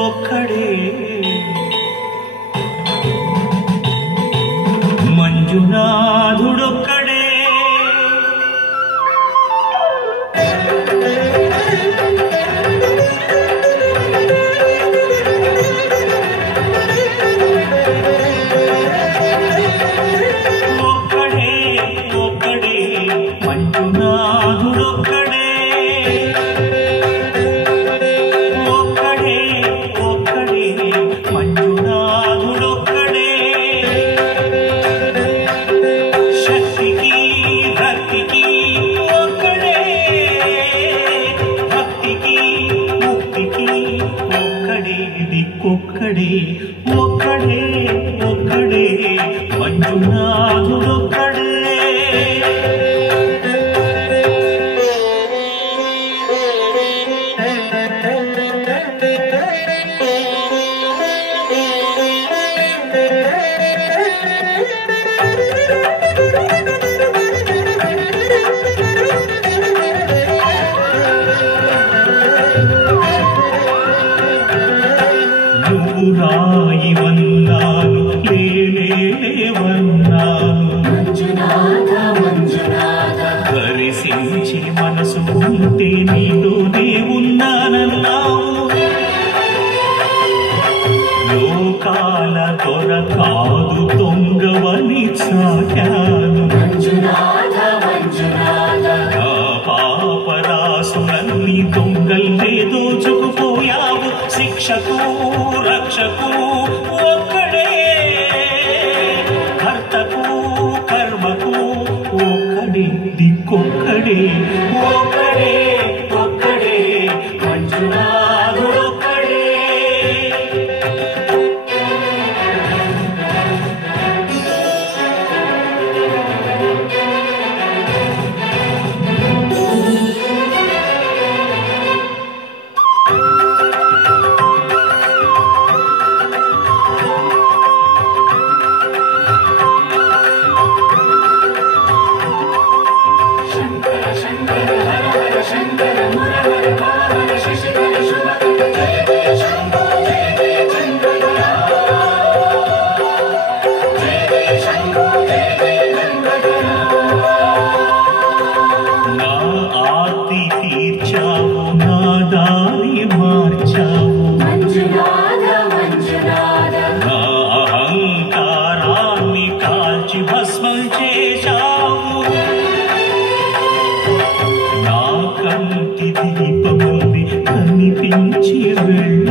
ఒక్కడే మంజునాథుడొక్కడే మంజునాథుడొక్కడే ఒక్కడే ఒక్కడే మంజునాథుడొక్కడే శక్తికి భక్తికి ఒక్కడే భక్తికి ముక్తికి ఒక్కడే దిక్కొక్కడే ఒక్కడే ఒక్కడే మంజునాథుడొక్కడే రాయి వన్నాను లేవన్నాను దర్శించి మనసు ఉంటే నీలోనే ఉన్నానన్నావు లోకాల కొర కాదు దొంగవని చాటాను నా పాపరాసులన్నీ దొంగల్లే దోచుకుపోయావు శిక్షకు రక్షకు ఒక్కడే కర్తకు కర్మకు ఒక్కడే దిక్కొక్కడే ఒక్కడే ఒక్కడే మంజునాథుడొక్కడే తీర్చావు నా దారి మార్చావు నా అహంకారాన్ని కాల్చి భస్మం చేశావు నా కంటి దీపముంది కనిపించి వెళ్ళి